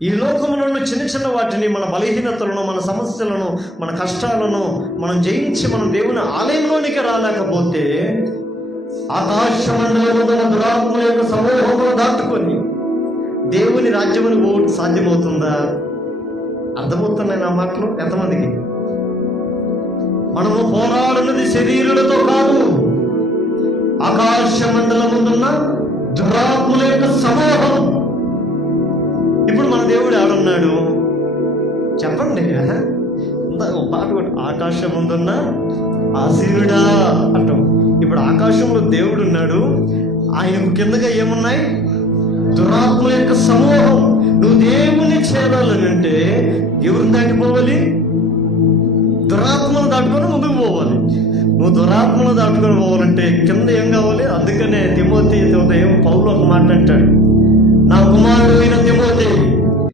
ఈ లోకంలో చిన్న చిన్న వాటిని, మన బలహీనతలను, మన సమస్యలను, మన కష్టాలను మనం జయించి మనం దేవుని ఆలయంలోనికి రాలేకపోతే ఆకాశ మండలమున దురాత్మల యొక్క సమూహమును దాటుకొని దేవుని రాజ్యమును పోవడం సాధ్యమవుతుందా? అర్థమవుతున్నాయి నా మాటలు ఎంతమందికి? మనము పోరాడున్నది శరీరులతో కాదు, ఆకాశ మండలమున్న దురాత్మల యొక్క సమూహం. ఇప్పుడు మన దేవుడు ఎవడున్నాడు చెప్పండి? పాట కూడా ఆకాశం ముందున్న ఆశీనుడా అంటాం. ఇప్పుడు ఆకాశంలో దేవుడు ఉన్నాడు, ఆయనకు కిందగా ఏమున్నాయి? దురాత్మల యొక్క సమూహం. నువ్వు దేవుని చేరాలని అంటే ఎవరిని దాటిపోవాలి? దురాత్మను దాటుకొని ముందుకు పోవాలి. నువ్వు దురాత్మను దాటుకొని పోవాలంటే కింద ఏం కావాలి? అందుకనే తిమోతి పౌలు ఒక మాట అంటాడు, నా కుమారుడు అయిన తిమోతి